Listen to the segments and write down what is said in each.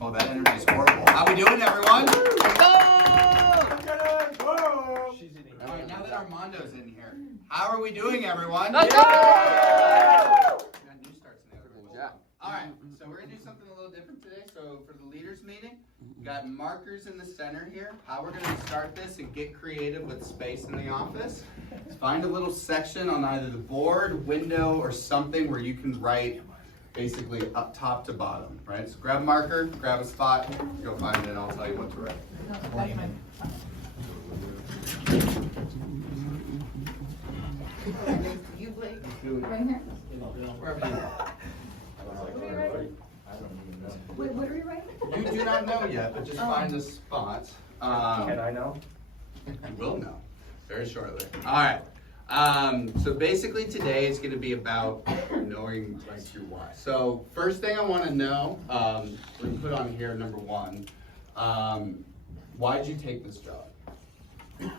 Oh, that energy's horrible. How we doing, everyone? Let's go! All right, now that Armando's in here, how are we doing, everyone? Let's go! Got new starts in the other. All right, so we're gonna do something a little different today. So for the leaders meeting, we got markers in the center here. How we're gonna start this and get creative with space in the office. Find a little section on either the board, window, or something where you can write basically up top to bottom, right? So grab a marker, grab a spot, go find it, and I'll tell you what to write. You, Blake, right here? Wait, what are we writing? You do not know yet, but just find a spot. Can I know? You will know very shortly. All right. So basically today is going to be about knowing like your why. So first thing I want to know, we put on here number one. Why did you take this job? Yeah.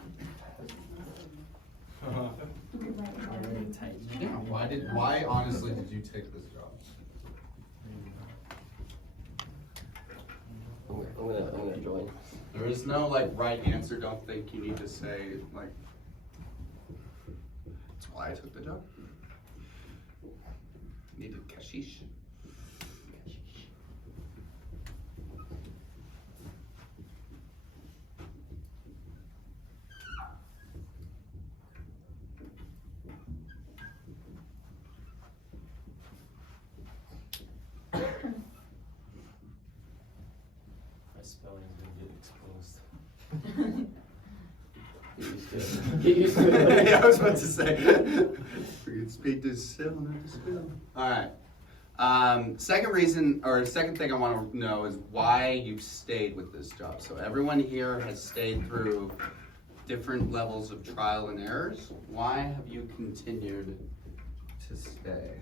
Why honestly did you take this job? I'm gonna join. There is no like right answer. Don't think you need to say like. That's why I took the job. Needed cashish. My spelling's gonna get exposed. Get used to it. Yeah, I was about to say. We can speak to spill, not to spill. All right. Second thing I want to know is why you stayed with this job. So everyone here has stayed through different levels of trial and errors. Why have you continued to stay?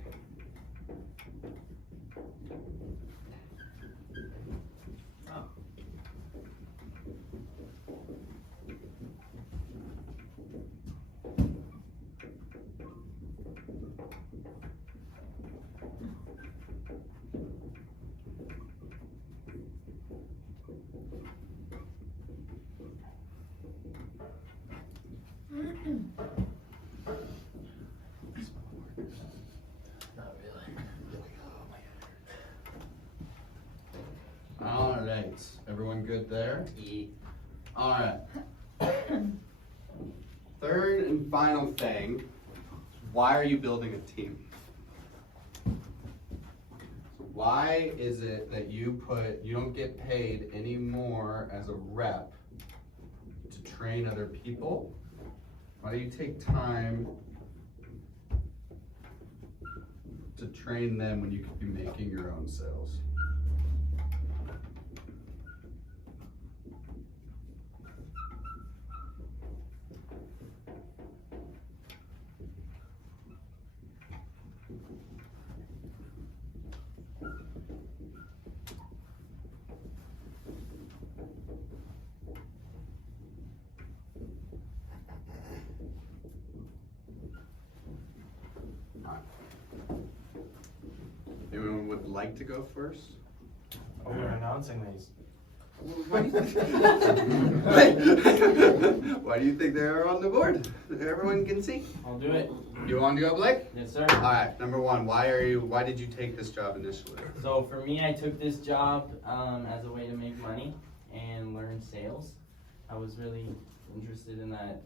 Not really. All right. Everyone good there? Yeah. All right. Third and final thing, why are you building a team? So why is it that you don't get paid any more as a rep to train other people? Why do you take time to train them when you could be making your own sales? Anyone would like to go first? Oh, we're announcing these. Why do you think they're on the board? Everyone can see. I'll do it. You want to go, Blake? Yes, sir. All right. Number one, why did you take this job initially? So for me, I took this job as a way to make money and learn sales. I was really interested in that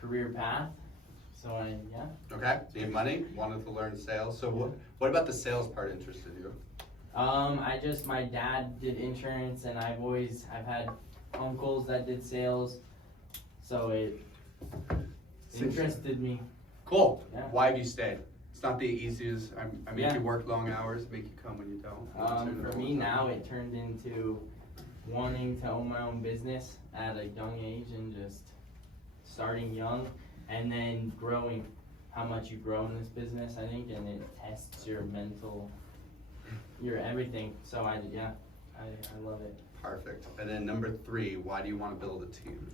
career path. So yeah. Okay. Need money. Wanted to learn sales. So what about the sales part interested you? My dad did insurance, and I've had uncles that did sales, so it interested me. Cool. Yeah. Why have you stayed? It's not the easiest. I make Yeah. you work long hours, make you come when you don't. For me now, it turned into wanting to own my own business at a young age and just starting young and then growing. How much you grow in this business, I think, and it tests your mental, your everything. So I love it. Perfect. And then number three, why do you want to build a team?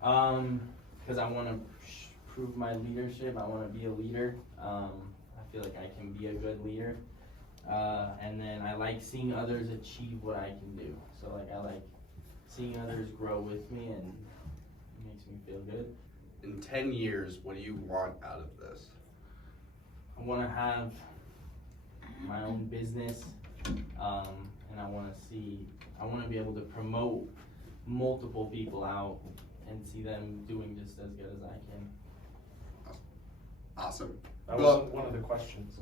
Because I want to prove my leadership. I want to be a leader. I feel like I can be a good leader, And then I like seeing others achieve what I can do. So like I like seeing others grow with me, and it makes me feel good. In 10 years, what do you want out of this? I want to have my own business, and I want to be able to promote multiple people out and see them doing just as good as I can. Awesome. That Well- wasn't one of the questions.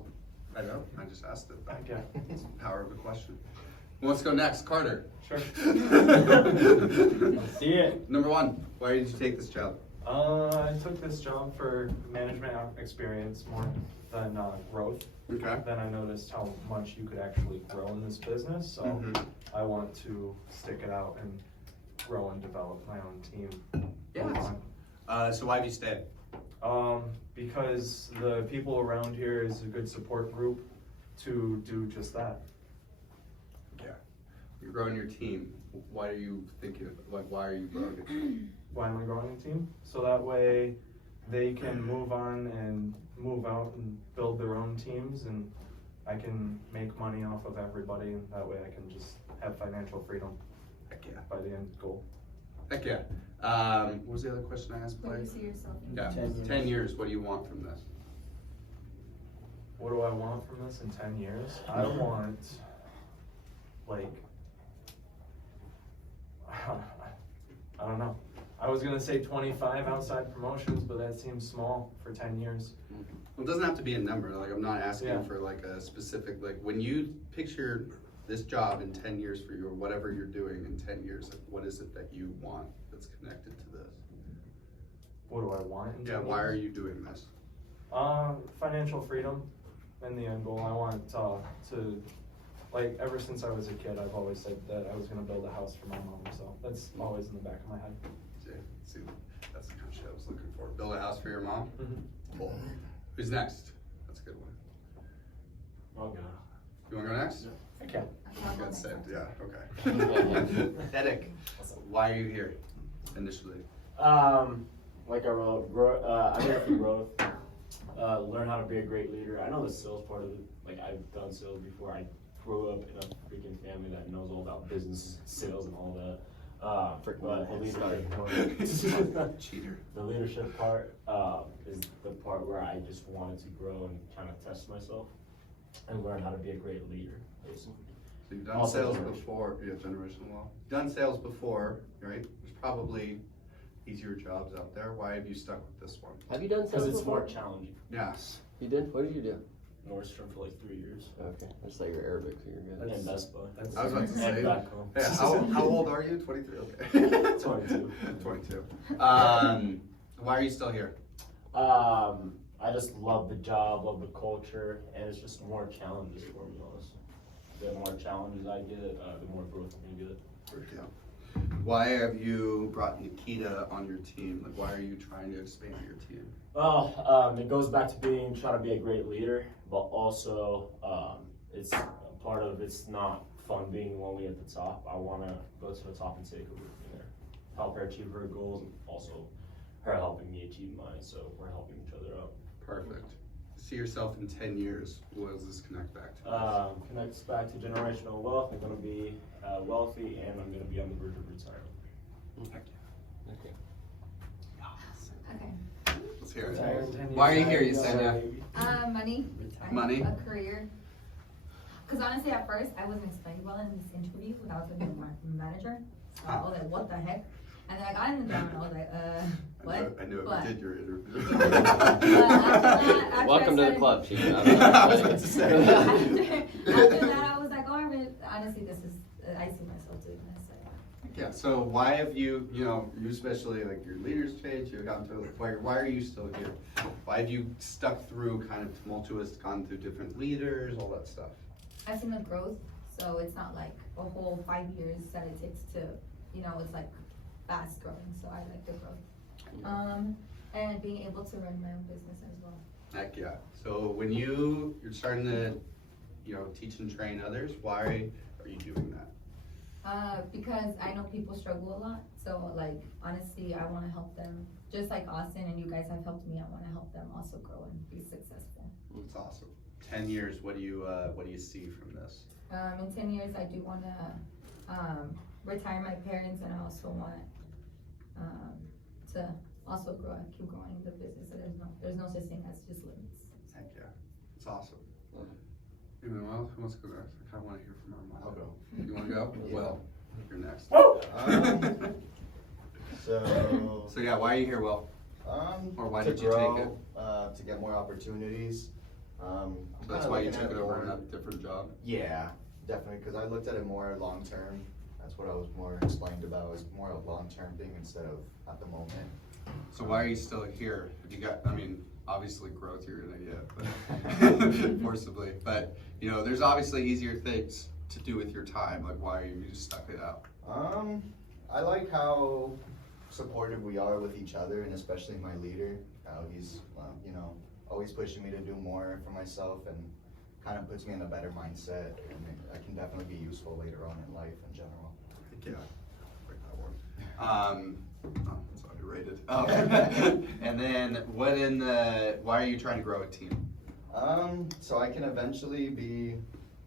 I know, I just asked it. Okay. It's the power of a question. Well, let's go next, Carter. Sure. Let's see it. Number one, why did you take this job? I took this job for management experience more than growth. Okay. Then I noticed how much you could actually grow in this business, so Mhm. I want to stick it out and grow and develop my own team. Yes. So why have you stayed? Because the people around here is a good support group to do just that. Yeah. You're growing your team. Why are you thinking of, like, why are you growing your team? Why am I growing a team? So that way they can move on and move out and build their own teams, and I can make money off of everybody, and that way I can just have financial freedom Heck yeah. by the end goal. Heck yeah. What was the other question I asked, Where do you Blake? see yourself in? Yeah, 10 years. 10 years, what do you want from this? What do I want from this in 10 years? I want, like, I don't know. I was gonna say 25 outside promotions, but that seems small for 10 years. Well, it doesn't have to be a number, like, I'm not asking Yeah. for like a specific, like, when you picture this job in 10 years for you, or whatever you're doing in 10 years, like, what is it that you want that's connected to this? What do I want in 10 Yeah, years? why are you doing this? Financial freedom and the end goal. I want to, like, ever since I was a kid, I've always said that I was gonna build a house for my mom, so that's always in the back of my head. See, that's the kind of shit I was looking for. Build a house for your mom? Mhm. Cool. Who's next? That's a good one. I'll go. You wanna go next? Okay. I'll go Good, next. said, yeah, okay. Dedek, why are you here initially? Like I wrote, I'm here for growth. Learn how to be a great leader. I know the sales part of it. Like I've done sales before. I grew up in a freaking family that knows all about business, sales, and all that. But the leadership, Cheater. the leadership part is the part where I just wanted to grow and kind of test myself and learn how to be a great leader, basically. So you've done Also sales generational. before, yeah, generational wealth. Done sales before, right? There's probably easier jobs out there. Why have you stuck with this one? Have you done Because sales it's more before? challenging. Yeah. You did? What did you do? Nordstrom for like 3 years. Okay, I just thought you were Arabic, so you're good. And then Best Buy. I was about to And say. back home. Yeah, how old are you? 23? Okay. 22. 22. Why are you still here? I just love the job, love the culture, and it's just more challenges for me, honestly. The more challenges I get, the more growth I'm gonna get. Yeah. Why have you brought Nikita on your team? Like, why are you trying to expand your team? Well, it goes back to trying to be a great leader, but also it's a part of it's not fun being lonely at the top. I want to go to the top and take her with me there, help her achieve her goals, and also her helping me achieve mine. So we're helping each other out. Perfect. See yourself in 10 years. What does this connect back to? Connects back to generational wealth. I'm going to be wealthy, and I'm going to be on the verge of retirement. Heck Okay. Okay. yeah. Let's hear Retire in it. 10 years. Why are you here, Yesenia? Money. Money? A career. Because honestly, at first, I wasn't explained well in this interview when I was with my manager. So I was like, what the heck? And then I got in the job and I was like, what? I knew it. But- We did your interview. But after that, Welcome to the started- club, Chief. I was about to say. after that, I was like, oh, honestly, this is, I see myself doing this. So, Yeah, so why have you, you especially, like, your leaders changed, you got to, why are you still here? Why have you stuck through kind of tumultuous, gone through different leaders, all that stuff? I've seen the growth, so it's not like a whole 5 years that it takes to, it's like fast growing, so I like the growth. And being able to run my own business as well. Heck yeah. So when you're starting to, teach and train others, why are you doing that? Because I know people struggle a lot, so like, honestly, I wanna help them, just like Austin and you guys have helped me, I wanna help them also grow and be successful. That's awesome. 10 years, what do you see from this? In 10 years, I do wanna, retire my parents, and I also want, to also keep growing the business, so there's no such thing as just limits. Heck yeah, it's awesome. Anyone else? Who wants to go next? I kinda wanna hear from Armando. I'll go. You wanna go? Will, you're next. So yeah, why are you here, Will? Or why to did you grow, take it? to get more opportunities. I'm So that's kinda why you looking took at it over more- another different job? Yeah, definitely, because I looked at it more long term. That's what I was more explained about, was more a long term thing instead of at the moment. So why are you still here? Have you got, I mean, obviously growth you're gonna get, but forcibly, but, you know, there's obviously easier things to do with your time, like why are you just stuck it out? I like how supportive we are with each other, and especially my leader, how he's, you know, always pushing me to do more for myself and kind of puts me in a better mindset, and I can definitely be useful later on in life in general. Yeah, break that one. Oh, it's underrated. And then why are you trying to grow a team? So I can eventually be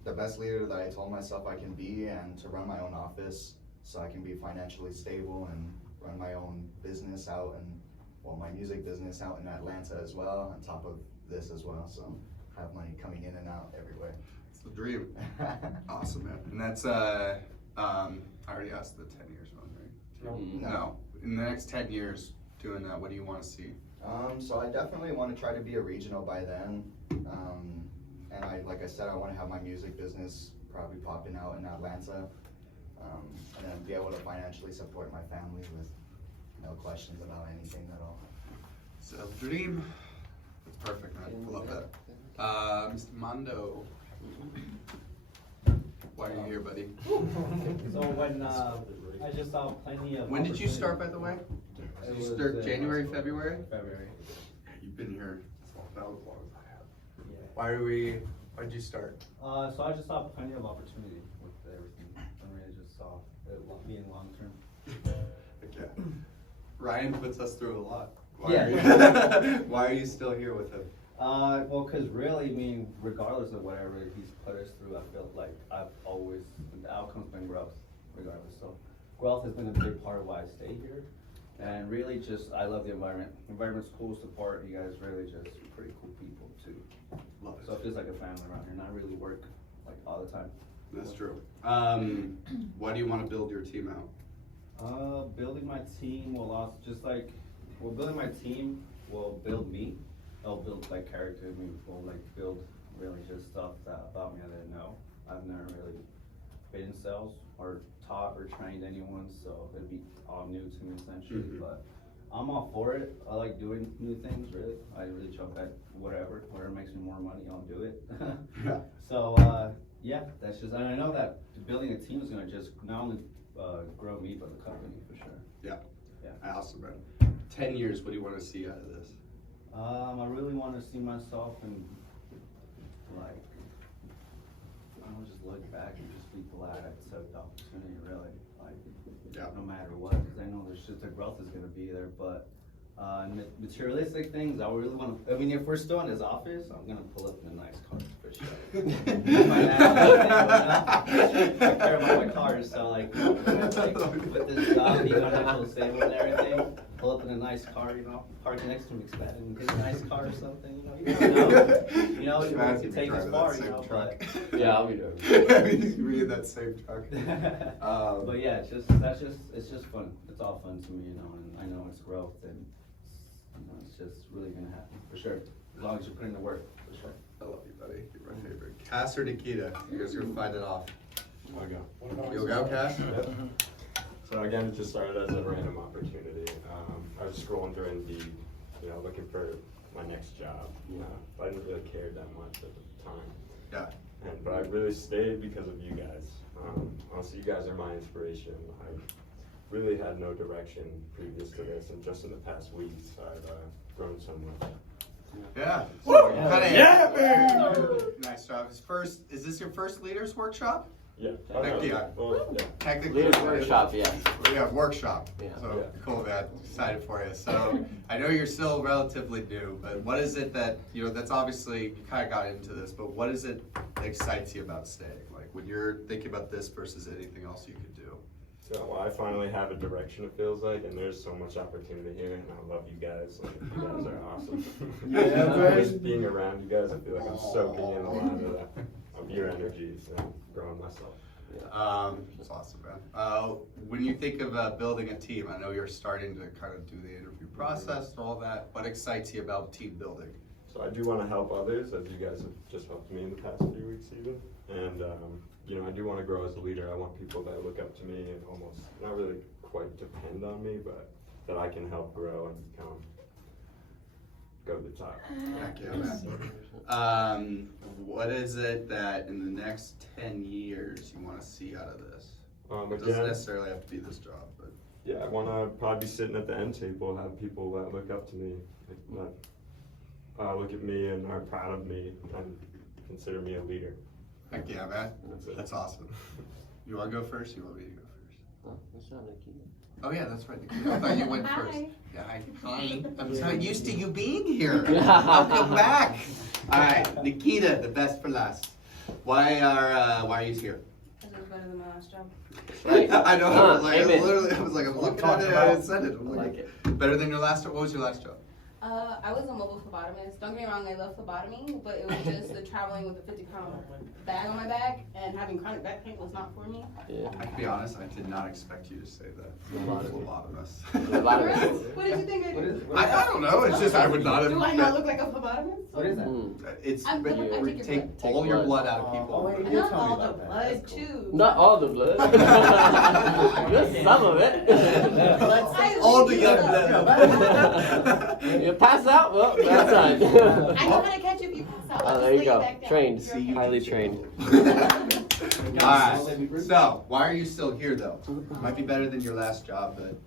the best leader that I told myself I can be, and to run my own office so I can be financially stable and run my own business out, and well, my music business out in Atlanta as well, on top of this as well, so have money coming in and out everywhere. It's the dream. Awesome, man. And that's, I already asked the 10 years one, right? No. In the next 10 years doing that, what do you want to see? So I definitely want to try to be a regional by then. And like I said, I want to have my music business probably popping out in Atlanta. And then be able to financially support my family with no questions about anything at all. So dream. That's perfect, man. I love that. Mr. Mondo. Why are you here, buddy? So when I just saw plenty of. When did you start, by the way? Did you start January, February? February. You've been here about as long as I have. Yeah. Why'd you start? So I just saw plenty of opportunity with everything. I really just saw it being long term. Okay. Ryan puts us through a lot. Why are you still here with him? Well, cause really, I mean, regardless of whatever he's put us through, I feel like the outcome's been growth, regardless. So growth has been a big part of why I stay here. And really just, I love the environment. Environment's cool, support, you guys really just pretty cool people too. Love it. So it feels like a family around here, and I really work like all the time. That's true. Why do you want to build your team out? Building my team will also building my team will build me. It'll build like character. I mean, will like build really just stuff about me I didn't know. I've never really been in sales or taught or trained anyone, so it'd be all new to me essentially. Mhm. But I'm all for it. I like doing new things. Really, I really jump at whatever makes me more money. I'll do it. Yeah. So yeah, that's just. And I know that building a team is gonna just not only grow me but the company for sure. Yeah. Yeah. Awesome, man. 10 years, what do you want to see out of this? I really want to see myself and like, I don't know, just look back and just be glad I took the opportunity, really. Like, Yeah. no matter what, because I know there's just the growth is gonna be there, but materialistic things, I really want to. I mean, if we're still in his office, I'm gonna pull up in a nice car for sure. My dad, take care of my cars, so like with this job, you don't have to save and everything. Pull up in a nice car, you know, park next to him, expect and get a nice car or something, you know. You know, you can take this far, you know, but. Yeah, I'll be doing. He's in that same truck. But yeah, it's just fun. It's all fun to me, you know, and I know it's growth, and you know, it's just really gonna happen for sure. As long as you're putting the work, for sure. I love you, buddy. You're my favorite. Cass or Nikita? You guys are gonna fight it off. I'll go. You'll go, Cass? So again, it just started as a random opportunity. I was scrolling through Indeed, looking for my next job. But I didn't really care that much at the time. Yeah. But I really stayed because of you guys. Honestly, you guys are my inspiration. I really had no direction previous to this, and just in the past weeks, I've grown so much. Yeah. Woo! Yeah, Yeah, Nice job. Is this your first leaders workshop? Yeah. Heck yeah. Well, yeah. Technically, Leaders workshop, yeah. We have workshop. Yeah. So Yeah. cool, man. Excited for you. So I know you're still relatively new, but what is it that, that's obviously, you kind of got into this, but what is it that excites you about staying? Like when you're thinking about this versus anything else you could do? So well, I finally have a direction, it feels like, and there's so much opportunity here, and I love you guys. Like, you guys are awesome. Yeah, Just being around you guys, I feel like I'm soaking in a lot of that, of your energies and growing myself. It's awesome, man. When you think of building a team, I know you're starting to kind of do the interview process and all that. What excites you about team building? So I do want to help others, as you guys have just helped me in the past few weeks even. And, I do want to grow as a leader. I want people that look up to me and almost, not really quite depend on me, but that I can help grow and go to the top. Heck yeah, man. What is it that in the next 10 years you want to see out of this? It doesn't Again, necessarily have to be this job, but. yeah, I want to probably be sitting at the end table, have people that look up to me, that look at me and are proud of me and consider me a leader. Heck yeah, man. That's it. That's awesome. You want to go first? You want me to go first? Oh, that's not Nikita. Oh yeah, that's right. I thought you went first. Yeah, hi. I'm so used to you being here. Yeah. Welcome back. All right, Nikita, the best for last. Why are you here? Because it was better than my last job. Right. I know. I was like, amen. I'm looking at it. I said it. I'm I like, like it. better than your last job. What was your last job? I was a mobile phlebotomist. Don't get me wrong, I love phlebotomy, but it was just the traveling with a 50-pound bag on my back and having chronic back pain was not for me. Yeah. I can be honest. I did not expect you to say that. Phlebotomist. Phlebotomist. What did you think I did? I don't know. It's just I would not have. Do I not look like a phlebotomist? What is that? It's I'm- when I you take take your all your blood. blood out of people. Oh, wait. And You not told me all the about that. blood, That's cool. too. Not all the blood. Just some of it. I All the leave young blood. blood. You pass out? Well, that's I fine. know how to catch you if you pass out. Oh, I'll there just you lay go. back down. Trained. You're okay. Highly trained. Alright, so why are you still here though? Might be better than your last job, but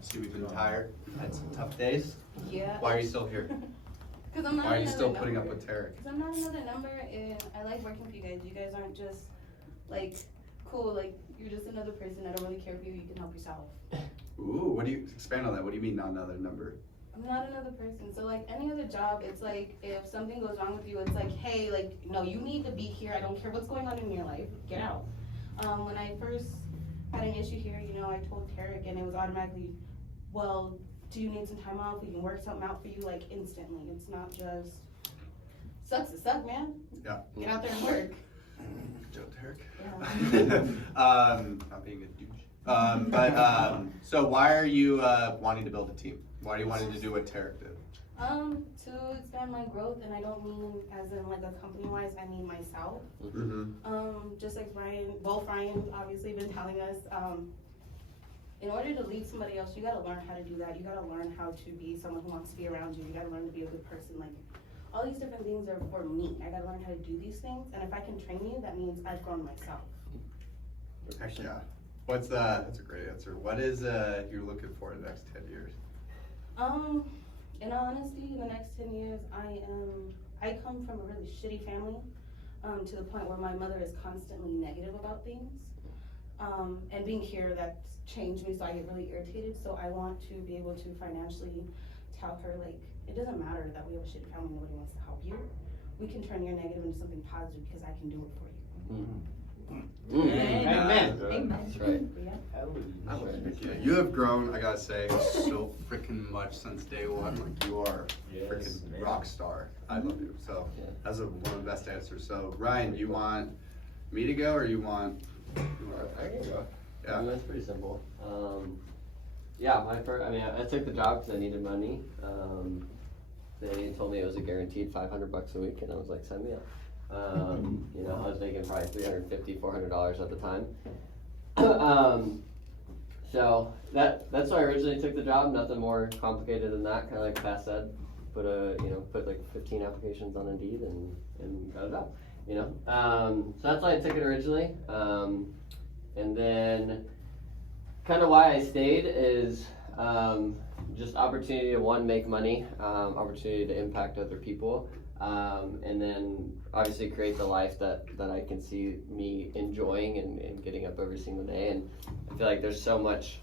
see, we've been tired, had some tough days. Yeah. Why are you still here? Because I'm not Why are you another still putting up number. with Tarek? Because I'm not another number, and I like working for you guys. You guys aren't just, like, cool, like, you're just another person. I don't really care for you. You can help yourself. Ooh, what do you, expand on that, what do you mean not another number? I'm not another person. So, like, any other job, it's like, if something goes wrong with you, it's like, hey, like, no, you need to be here. I don't care what's going on in your life. Get out. When I first had an issue here, I told Tarek, and it was automatically, well, do you need some time off? We can work something out for you, like, instantly. It's not just, sucks to suck, man. Yeah. Get out there and work. Good job, Yeah. Tarek. Not being a douche. So why are you wanting to build a team? Why are you wanting to do what Tarek did? To expand my growth, and I don't mean as in like a company-wise, I mean myself. Mm-hmm. Just like Ryan obviously been telling us, in order to lead somebody else, you gotta learn how to do that. You gotta learn how to be someone who wants to be around you. You gotta learn to be a good person. Like, all these different things are for me. I gotta learn how to do these things, and if I can train you, that means I've grown myself. Heck yeah. That's a great answer. What is you're looking for in the next 10 years? In all honesty, in the next 10 years, I come from a really shitty family, to the point where my mother is constantly negative about things. And being here, that's changed me, so I get really irritated. So I want to be able to financially tell her, like, it doesn't matter that we have a shitty family, nobody wants to help you. We can turn your negative into something positive because I can do it for you. Amen. Amen. That's right. Yeah. Yeah, you have grown, I gotta say, so freaking much since day one. Like, you are Yes, freaking man. rock star. I love you. So Yeah. that's one of the best answers. So Ryan, you want me to go or you want? I can go. Yeah. I mean, it's pretty simple. Yeah, I took the job because I needed money. They told me it was a guaranteed $500 a week, and I was like, sign me up. I was making probably $350, $400 at the time. So that's why I originally took the job. Nothing more complicated than that. Kind of like Pat said, put like 15 applications on Indeed and got it up. So that's why I took it originally. And then kind of why I stayed is just opportunity to make money, opportunity to impact other people. and then obviously create the life that I can see me enjoying and getting up every single day. And I feel like there's so much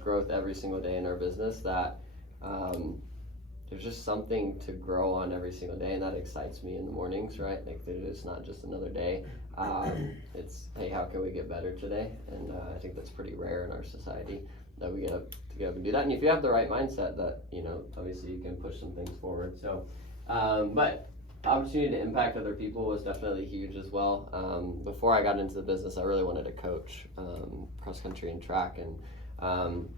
growth every single day in our business that there's just something to grow on every single day, and that excites me in the mornings, right? Like it's not just another day. It's, hey, how can we get better today? And I think that's pretty rare in our society that we get up and do that. And if you have the right mindset, that, you know, obviously you can push some things forward. So, but opportunity to impact other people was definitely huge as well. Before I got into the business, I really wanted to coach cross country and track, and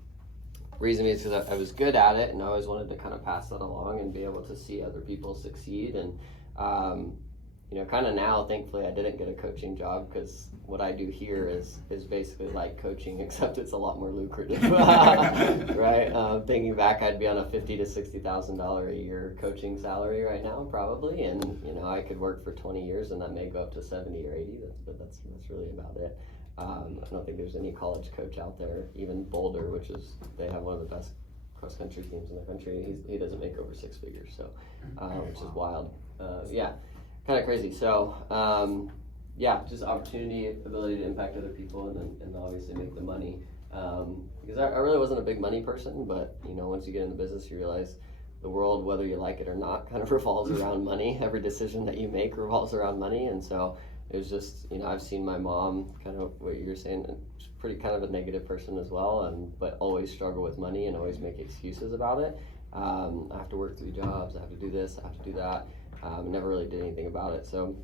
reason is because I was good at it, and I always wanted to kind of pass that along and be able to see other people succeed. And you know, kind of now, thankfully, I didn't get a coaching job, because what I do here is basically like coaching, except it's a lot more lucrative, right? Thinking back, I'd be on a $50,000 to $60,000 a year coaching salary right now, probably, and you know, I could work for 20 years, and that may go up to 70 or 80. But that's really about it. I don't think there's any college coach out there, even Boulder, they have one of the best cross country teams in the country. He doesn't make over 6 figures, so which is wild. Yeah. Kind of crazy. So, yeah, just opportunity, ability to impact other people, and obviously make the money. Because I really wasn't a big money person, but you know, once you get in the business, you realize the world, whether you like it or not, kind of revolves around money. Every decision that you make revolves around money, and so it was just, you know, I've seen my mom, kind of what you were saying, she's pretty kind of a negative person as well, but always struggle with money and always make excuses about it. I have to work 3 jobs, I have to do this, I have to do that. Never really did anything about it. So,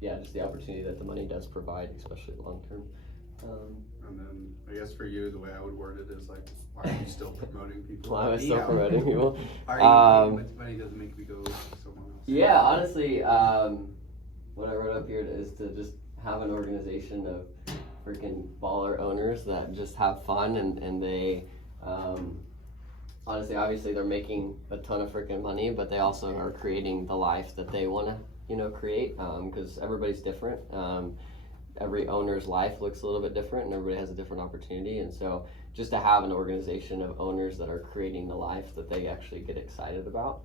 yeah, just the opportunity that the money does provide, especially long term. And then I guess for you, the way I would word it is like, why are you still promoting people? Why am I still promoting people? Are you making money doesn't make me go somewhere else? Yeah, honestly, what I wrote up here is to just have an organization of freaking baller owners that just have fun, and they, honestly, obviously they're making a ton of freaking money, but they also are creating the life that they want to, you know, create, because everybody's different. Every owner's life looks a little bit different, and everybody has a different opportunity. And so just to have an organization of owners that are creating the life that they actually get excited about,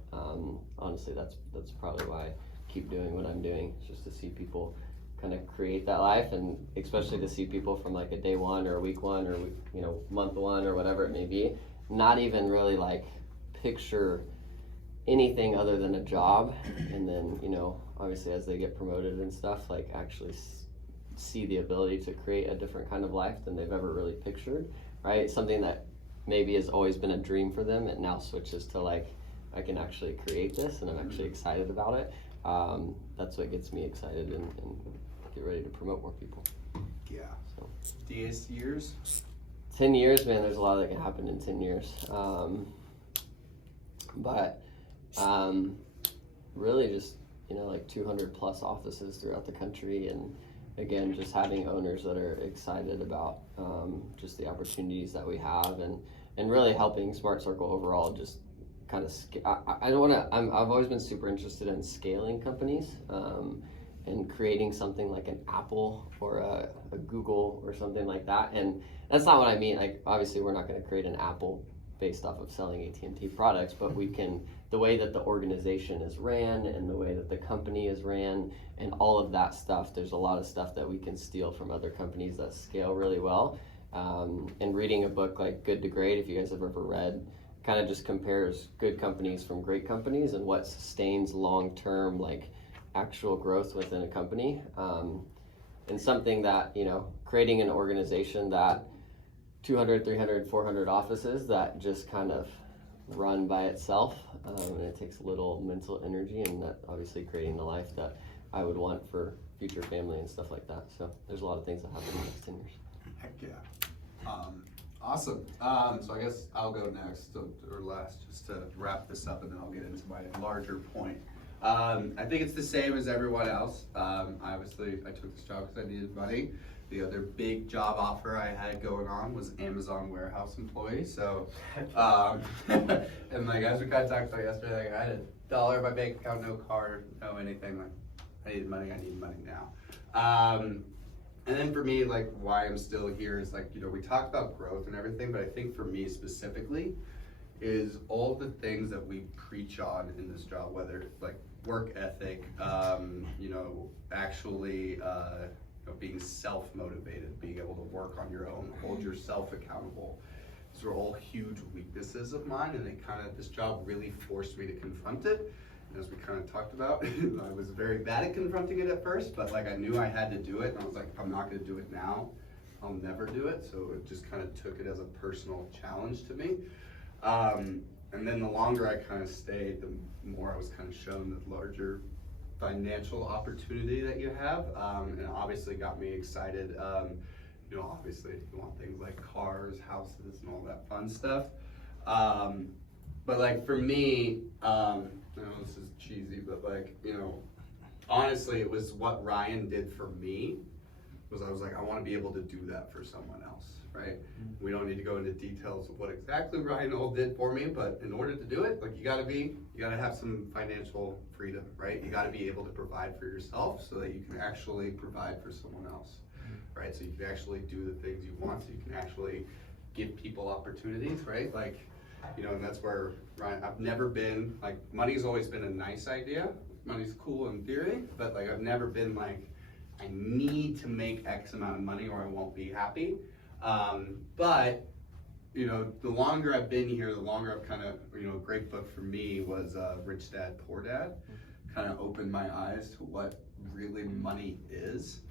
honestly, that's probably why I keep doing what I'm doing. It's just to see people kind of create that life, and especially to see people from like a day one or a week one or, you know, month one or whatever it may be, not even really like picture anything other than a job, and then, you know, obviously as they get promoted and stuff, like actually see the ability to create a different kind of life than they've ever really pictured, right? Something that maybe has always been a dream for them, it now switches to like, I can actually create this, and I'm actually excited about it. That's what gets me excited and get ready to promote more people. Yeah. So, DS years? 10 years, man, there's a lot that can happen in 10 years. But really just, you know, like 200 plus offices throughout the country, and again, just having owners that are excited about just the opportunities that we have, and really helping Smart Circle overall just kind of I've always been super interested in scaling companies and creating something like an Apple or a Google or something like that. And that's not what I mean. Like, obviously we're not going to create an Apple based off of selling AT&T products, but we can, the way that the organization is ran and the way that the company is ran and all of that stuff, there's a lot of stuff that we can steal from other companies that scale really well. And reading a book like Good to Great, if you guys have ever read, kind of just compares good companies from great companies and what sustains long-term like actual growth within a company. And something that, you know, creating an organization that 200, 300, 400 offices that just kind of run by itself, and it takes little mental energy, and that obviously creating the life that I would want for future family and stuff like that. So there's a lot of things that happen in the next 10 years. Heck yeah. Awesome. So I guess I'll go next or last, just to wrap this up, and then I'll get into my larger point. I think it's the same as everyone else. Obviously, I took this job because I needed money. The other big job offer I had going on was Amazon warehouse employee. So, and like as we kind of talked about yesterday, like I had $1 in my bank account, no car, no anything. Like I needed money now. And then for me, like why I'm still here is like, you know, we talked about growth and everything, but I think for me specifically, is all the things that we preach on in this job, whether it's like work ethic, you know, actually, you know, being self-motivated, being able to work on your own, hold yourself accountable. These are all huge weaknesses of mine, and this job really forced me to confront it. And as we kind of talked about, I was very bad at confronting it at first, but like I knew I had to do it, and I was like, if I'm not gonna do it now, I'll never do it. So it just kind of took it as a personal challenge to me. And then the longer I kind of stayed, the more I was kind of shown the larger financial opportunity that you have, and it obviously got me excited. You know, obviously you want things like cars, houses, and all that fun stuff. But like for me, I know this is cheesy, but like, you know, honestly, it was what Ryan did for me. Was I was like, I want to be able to do that for someone else, right? We don't need to go into details of what exactly Ryan all did for me, but in order to do it, like you gotta have some financial freedom, right? You gotta be able to provide for yourself so that you can actually provide for someone else, right? So you can actually do the things you want, so you can actually give people opportunities, right? Like, you know, and that's where Ryan, I've never been, like, money's always been a nice idea. Money's cool in theory, but like I've never been like, I need to make X amount of money or I won't be happy. But, you know, the longer I've been here, the longer I've kind of, you know, a great book for me was Rich Dad, Poor Dad. Kind of opened my eyes to what really money is.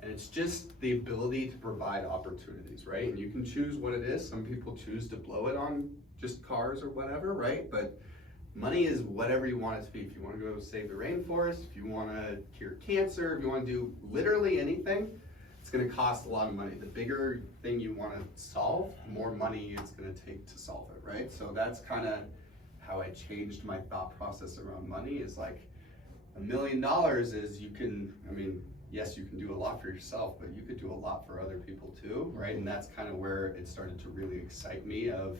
And it's just the ability to provide opportunities, right? And you can choose what it is. Some people choose to blow it on just cars or whatever, right? But money is whatever you want it to be. If you want to go save the rainforest, if you want to cure cancer, if you want to do literally anything, it's going to cost a lot of money. The bigger thing you want to solve, the more money it's going to take to solve it, right? So that's kind of how I changed my thought process around money, is like $1 million is you can, I mean, yes, you can do a lot for yourself, but you could do a lot for other people too, right? And that's kind of where it started to really excite me of,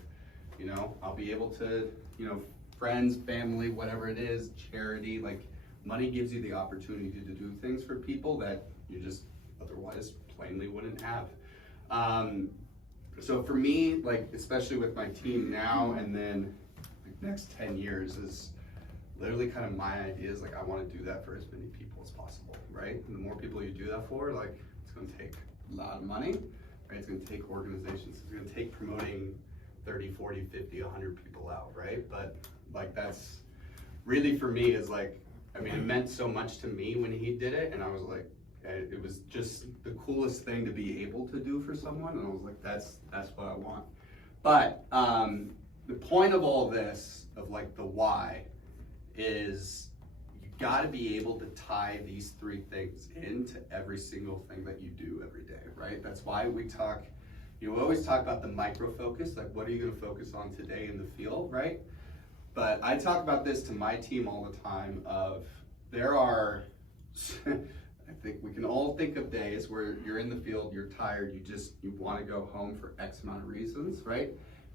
you know, I'll be able to, you know, friends, family, whatever it is, charity, like money gives you the opportunity to do things for people that you just otherwise plainly wouldn't have. So for me, like, especially with my team now and then like next 10 years is literally kind of my ideas. Like, I want to do that for as many people as possible, right? And the more people you do that for, like, it's going to take a lot of money, right? It's going to take organizations. It's going to take promoting 30, 40, 50, 100 people out, right? But like, that's really for me is like, I mean, it meant so much to me when he did it, and I was like, it was just the coolest thing to be able to do for someone, and I was like, that's what I want. But the point of all this, of like the why, is you gotta be able to tie these three things into every single thing that you do every day, right? That's why we talk, you know, we always talk about the micro focus, like what are you gonna focus on today in the field, right? But I talk about this to my team all the time of, there are, I think we can all think of days where you're in the field, you're tired, you wanna go home for X amount of reasons, right?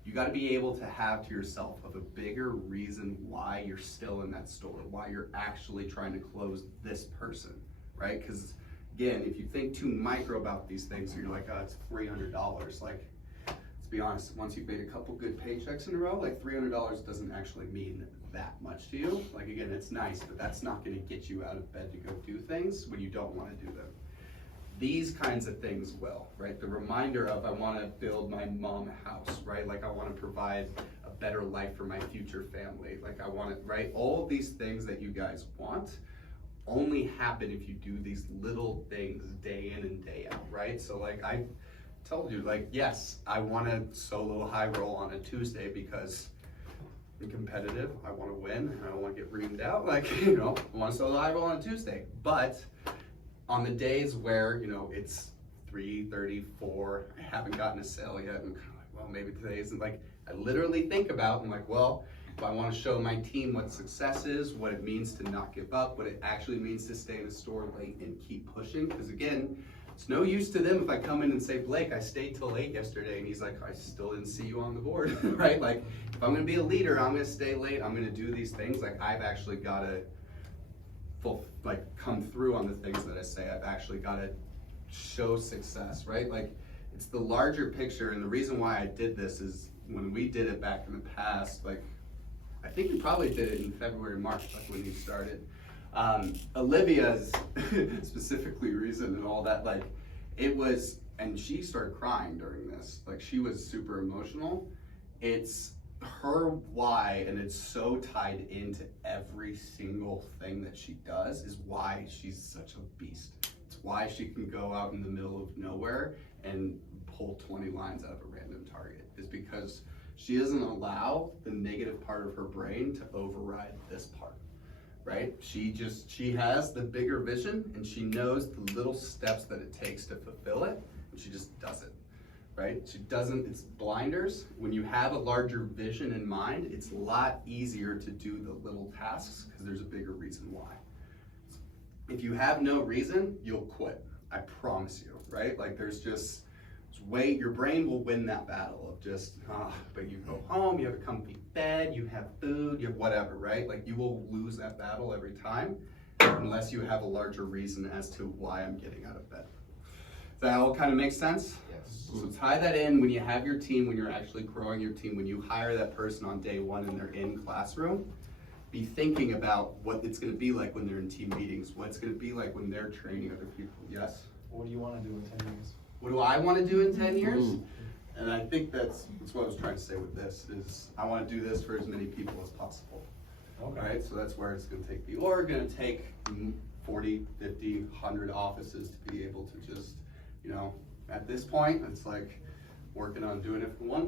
You gotta be able to have to yourself of a bigger reason why you're still in that store, why you're actually trying to close this person, right? Because again, if you think too micro about these things, you're like, oh, it's $300. Like, let's be honest, once you've made a couple good paychecks in a row, like $300 doesn't actually mean that much to you. Like, again, it's nice, but that's not gonna get you out of bed to go do things when you don't wanna do them. These kinds of things will, right? The reminder of, I wanna build my mom a house, right? Like, I wanna provide a better life for my future family. Like, I wanna, right? All of these things that you guys want only happen if you do these little things day in and day out, right? So like I told you, like, yes, I want to solo high roll on a Tuesday because I'm competitive, I want to win, and I don't want to get reamed out, like, you know, I want to solo high roll on a Tuesday. But on the days where, you know, it's 3:30, 4, I haven't gotten a sale yet, I'm kind of like, well, maybe today isn't, like, I literally think about, I'm like, well, if I want to show my team what success is, what it means to not give up, what it actually means to stay in the store late and keep pushing. Because again, it's no use to them if I come in and say, Blake, I stayed till late yesterday, and he's like, I still didn't see you on the board, right? Like, if I'm going to be a leader, I'm going to stay late, I'm going to do these things. Like, I've actually got to come through on the things that I say. I've actually got to show success, right? Like, it's the larger picture, and the reason why I did this is when we did it back in the past, like, I think we probably did it in February, March, like when you started. Olivia's specifically reason and all that, like, it was, and she started crying during this, like she was super emotional. It's her why, and it's so tied into every single thing that she does, is why she's such a beast. It's why she can go out in the middle of nowhere and pull 20 lines out of a random target, is because she doesn't allow the negative part of her brain to override this part, right? She has the bigger vision, and she knows the little steps that it takes to fulfill it, and she just does it, right? She doesn't, it's blinders. When you have a larger vision in mind, it's a lot easier to do the little tasks because there's a bigger reason why. If you have no reason, you'll quit. I promise you, right? Like there's just, your brain will win that battle of just, but you go home, you have a comfy bed, you have food, you have whatever, right? Like you will lose that battle every time unless you have a larger reason as to why I'm getting out of bed. Does that all kind of make sense? Yes. So tie that in when you have your team, when you're actually growing your team, when you hire that person on day one and they're in classroom, be thinking about what it's going to be like when they're in team meetings, what it's going to be like when they're training other people. Yes? What do you want to do in 10 years? What do I want to do in 10 years? And I think that's what I was trying to say with this, is I want to do this for as many people as possible. Okay. Right? So that's where it's going to take the org, going to take 40, 50, 100 offices to be able to just, at this point, it's like working on doing it for one person.